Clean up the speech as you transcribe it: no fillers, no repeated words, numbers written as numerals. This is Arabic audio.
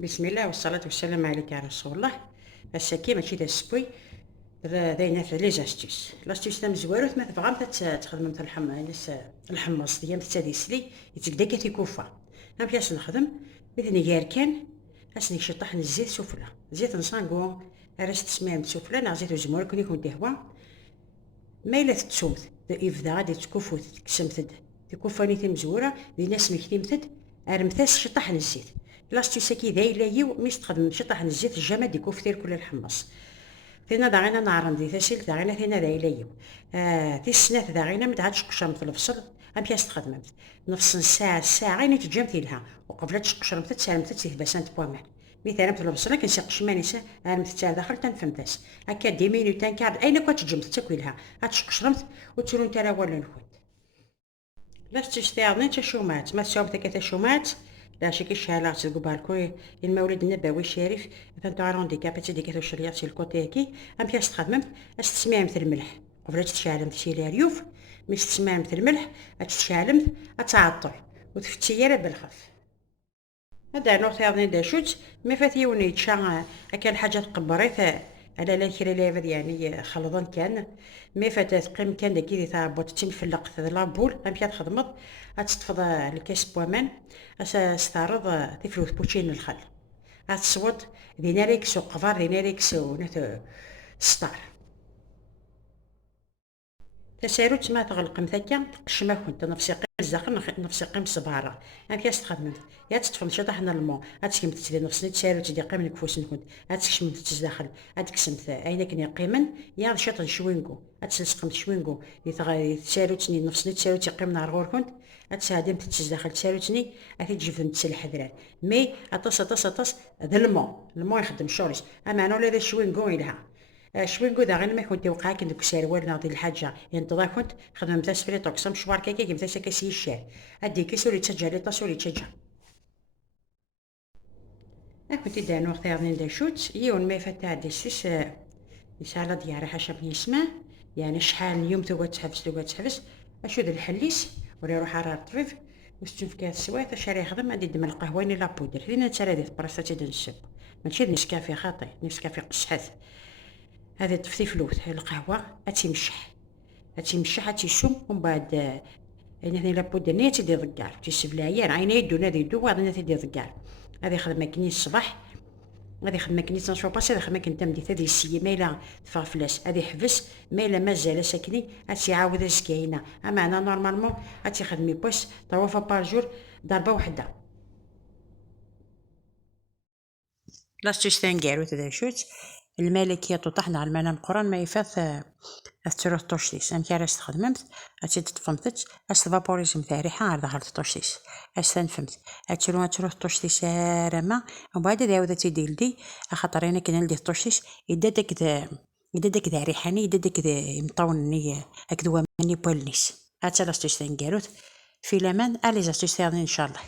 بسم الله والصلاة والسلام عليك يا رسول الله. الساكي ماشي دا السبوي داينا في لي زاستيس لاستيس تام زوارو ما تبغام تخدم الحمص ديال تاديسلي يتقدا كيكوفا انا فياش نخدم مثني غير كان اسني شطح الزيت سفلى زيت نصانكو راس تسمير سفلى نا زيت وزمور كون يكون دهوا ما الا تتسومت يفدا غادي تكوفوت كسمتد تكوفاني تمزوره دي ناس مكتمتد ارمثاس شطح الزيت لاستيس كي دايلا يو مش تخدم شطح الزيت الجماد يكوفتير كل الحمص ثينا داغينا نعرن دي تسيل داغينا ثينا دايلايو تي السنات داغينا متعادش قشرمت في الفصل ام بياس تخدمت نفس الساعة غير تجمتي لها وقبل تقشرمت تسالمت تيثباسانت بوامال مثلا في البصره كنسي قشماني سا ارمت تاع داخل تنفهمتاس هكا دي مينوتان كار اين كنت تجمت تاكل لها هاتشقشرمت وتسولو نتا لا ولا نكون لا تشتاغني تا شومات ما تشوف تا شومات لا شي كيشالا تقبالكو المولد النبوي الشريف فانتو عروندي كابتي ديك الشريات سي الكوتي كي ام بياس تخدمت استسمام مثل الملح قبل تشعلمت شي ريوف مش تسمام مثل الملح تشعلمت تعطل وتفتيا بالخف هذا نوع ثاني دا شوت ما فاتيوني تشا هكا الحاجات قبريت على لا كري ليفر يعني خلطان كان ما فاتت قيم كان داكي تاع بوت تنفلق في لابول ام كان خدمت تطفض الكاس بوامان استعرض تفلوت بوتشين الخل تصوت ديناريكس وقفار ديناريكس ونث ستار تساروت ما تغلق مثاكا تقشما كنت نفسي قيم الزاقن نفسي قيم صبارة هاك يا تخدمت يا تطفن شطح الماء هاتكم تسدي نفسني تساروت دي قيم نكفوس نكون هاتكشم تتداخل هاتكسمت اينك ني قيمن يا شطن شوينكو هاتسلسقم شوينكو تساروتني نفسني تساروت قيم نهار غور كنت هاتسادم تتداخل تساروتني هاتي تجيب نتسلح حذران مي اطس هذا الماء يخدم شوريس اما انا ولا شوينكو يلها شوي نقول غير ما كنت وقعك ندك سيروال ناضي الحاجه ينتظر كنت خدمت سفري طوكسم شوار كيكي كيف تسكسي الشارع ادي كيسوري تسجل تصوري تسجل كنت دانو اختيارني دا شوت يون ما فتاع دي سيس يسالا دياري حسب يسمع يعني شحال يوم تقعد تحبس اشو ذا الحليس وري يروح على الطفيف وستشوف كاع السوات شاري يخدم عندي دم القهواني لا بودر هنا ترى دي براساتي د نسب ماشي نسكافي خاطي نسكافي قصحات هذا تفتي فلوس القهوة هتمشح هتيشم ومن بعد هنا لابد نية تدي ضكار تيسبلايان عيني يدو نادي يدو وعندنا تدي ضكار هذه خدمة كني الصباح هذه خدمة كني تنشو باس هذه خدمة كنت مدي هذه السي ميلا تفافلاس هذه حبس ميلا مازال ساكني هاتي عاود زكاينة اما انا نورمالمون هاتي خدمي باس طوافة بارجور ضربة وحدة لاستيش ثانكارو تدا شوت الملكية تطحن على المنام قران ما يفاث تروح توشتيس ام كارس تخدمت اتي تفهمت استفابوريزم تاع ريحه على دخلت توشتيس استنفهمت تروح توشتيس رما وبعد داود تيديلدي خاطر انا كنا ندير توشتيس يددك ذا ريحاني يددك ذا مطونني اكدوا مني بولنيس هاتلاستيس ثانكاروت في الامان اليزاستيس ان شاء الله.